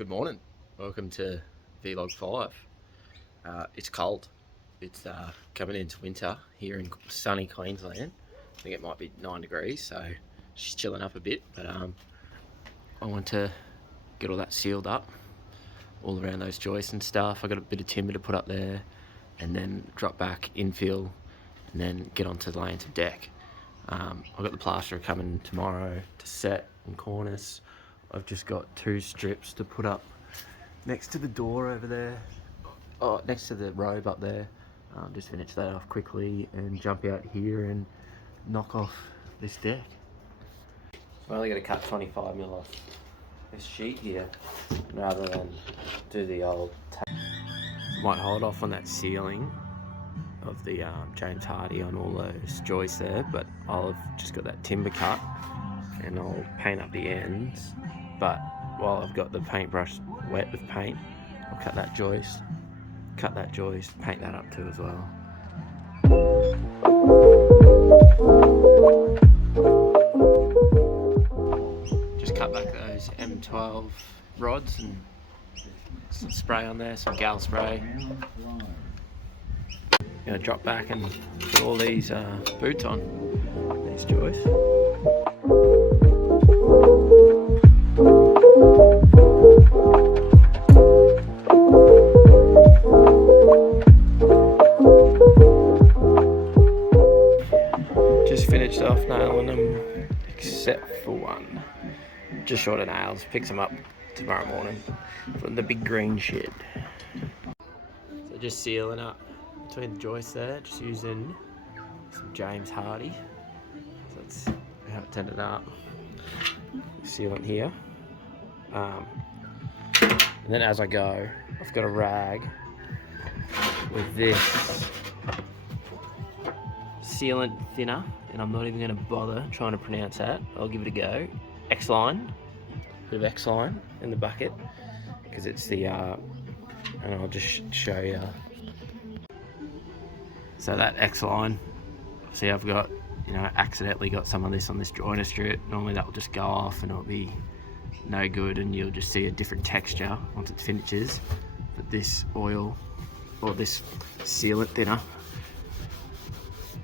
Good morning, welcome to Vlog 5. It's cold, it's coming into winter here in sunny Queensland. I think it might be 9 degrees, so she's chilling up a bit, but I want to get all that sealed up, all around those joists and stuff. I got a bit of timber to put up there, and then drop back, infill, and then get onto the laying some deck. I've got the plasterer coming tomorrow to set and cornice. I've just got 2 strips to put up next to the door over there, next to the robe up there. Just finish that off quickly and jump out here and knock off this deck. I'm only going to cut 25mm off this sheet here rather than do the old tape. Might hold off on that ceiling of the James Hardy on all those joists there, but I'll have just got that timber cut and I'll paint up the ends. But while I've got the paintbrush wet with paint, I'll cut that joist, paint that up too as well. Just cut back those M12 rods and some spray on there, some gal spray. Gonna drop back and put all these boots on these joists. Just finished off nailing them, except for one. Just short of nails. Picks them up tomorrow morning from the big green shed. So just sealing up between the joists there, just using some James Hardy. So that's how it tended up. Sealant here. And then as I go, I've got a rag with this sealant thinner, and I'm not even going to bother trying to pronounce that. I'll give it a go. X-line, bit of X-line in the bucket, because it's the, and I'll just show you. So that X-line, see I've got, accidentally got some of this on this joiner strip. Normally that will just go off and it'll be no good, and you'll just see a different texture once it finishes. But this oil, or this sealant thinner,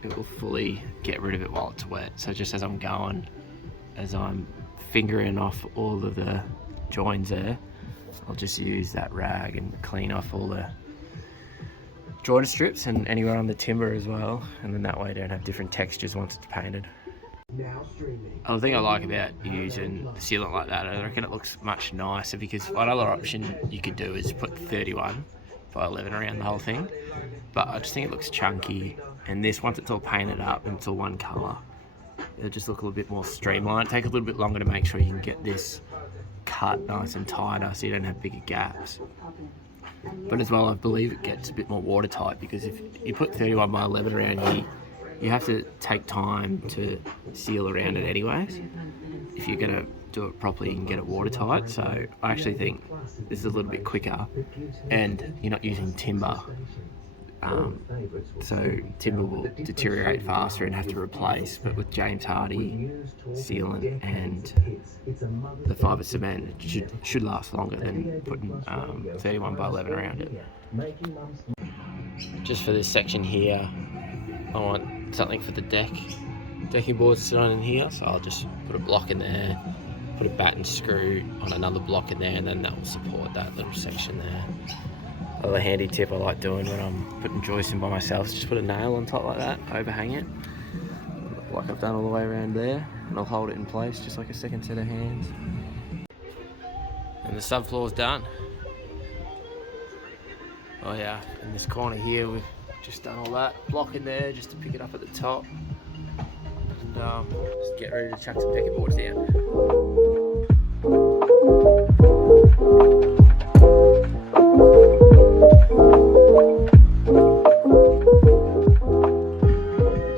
it will fully get rid of it while it's wet. So just as I'm going, as I'm fingering off all of the joins there, I'll just use that rag and clean off all the joiner strips and anywhere on the timber as well, and then that way I don't have different textures once it's painted. The thing I like about using the sealant like that, I reckon it looks much nicer, because another option you could do is put 31 by 11 around the whole thing, but I just think it looks chunky, and this, once it's all painted up and it's all one colour, it'll just look a little bit more streamlined. Take a little bit longer to make sure you can get this cut nice and tighter so you don't have bigger gaps. But as well, I believe it gets a bit more watertight, because if you put 31 by 11 around here, you have to take time to seal around it anyways. If you're going to do it properly, you can get it watertight. So I actually think this is a little bit quicker, and you're not using timber. So timber will deteriorate faster and have to replace, but with James Hardy sealant and the fibre cement, it should last longer than putting 31 by 11 around it. Just for this section here, I want something for the decking board to sit on in here, so I'll just put a block in there, put a batten screw on another block in there, and then that will support that little section there. Another handy tip I like doing when I'm putting joists in by myself is just put a nail on top like that, overhang it, like I've done all the way around there, and I'll hold it in place just like a second set of hands. And the subfloor's done. Oh yeah, in this corner here we've just done all that block in there just to pick it up at the top, and just get ready to chuck some decking boards down.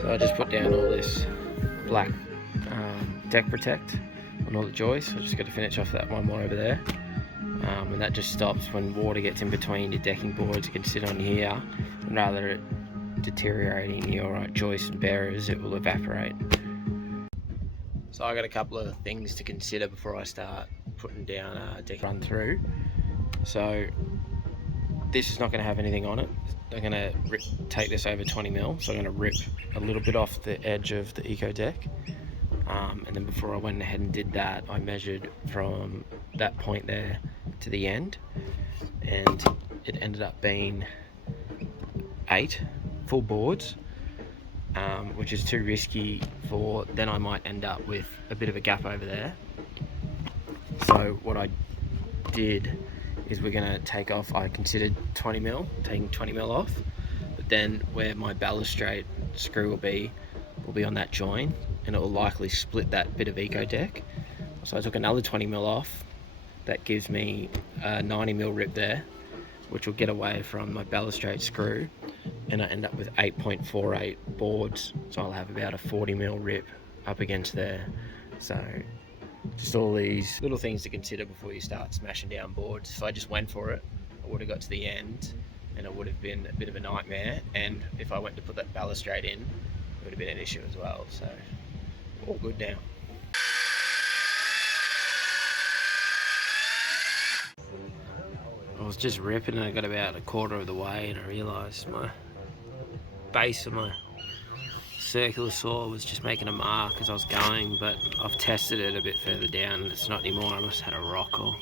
So I just put down all this black deck protect on all the joists. I just got to finish off that one more over there, and that just stops when water gets in between your decking boards. You can sit on here, and rather it deteriorating your joists and bearers, it will evaporate. So I got a couple of things to consider before I start putting down a deck run through. So this is not going to have anything on it. I'm going to take this over 20 mil, so I'm going to rip a little bit off the edge of the Ekodeck. And then before I went ahead and did that, I measured from that point there to the end, and it ended up being 8 full boards, which is too risky for, then I might end up with a bit of a gap over there. So what I did is we're going to take off, I considered 20 mil, taking 20 mil off, but then where my balustrade screw will be on that join, and it will likely split that bit of Ekodeck. So I took another 20 mil off. That gives me a 90 mil rip there, which will get away from my balustrade screw, and I end up with 8.48 boards, so I'll have about a 40 mil rip up against there. So just all these little things to consider before you start smashing down boards. If I just went for it, I would have got to the end and it would have been a bit of a nightmare, and if I went to put that balustrade in, it would have been an issue as well. So all good now. I was just ripping and I got about a quarter of the way and I realised my base of my circular saw was just making a mark as I was going, but I've tested it a bit further down and it's not anymore. I must have had a rock or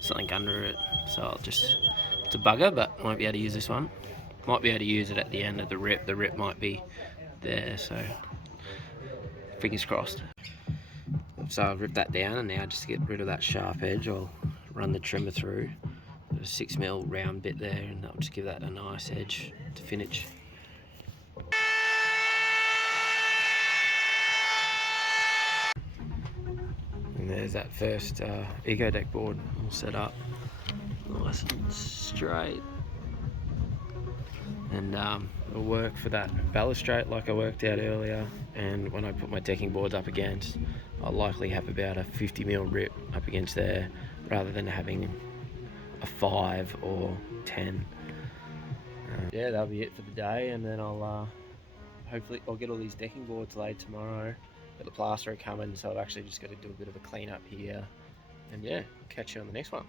something under it, so I'll just, it's a bugger, but I won't be able to use this one. Might be able to use it at the end of the rip might be there, so fingers crossed. So I've ripped that down, and now just to get rid of that sharp edge, I'll run the trimmer through a 6 mil round bit there, and that'll just give that a nice edge to finish. And there's that first Ekodeck board all set up, nice and straight, and it'll work for that balustrade like I worked out earlier. And when I put my decking boards up against, I'll likely have about a 50 mil rip up against there, rather than having a 5 or 10. Yeah, that'll be it for the day, and then I'll hopefully I'll get all these decking boards laid tomorrow. Got the plasterer coming, so I've actually just got to do a bit of a clean up here, and yeah, catch you on the next one.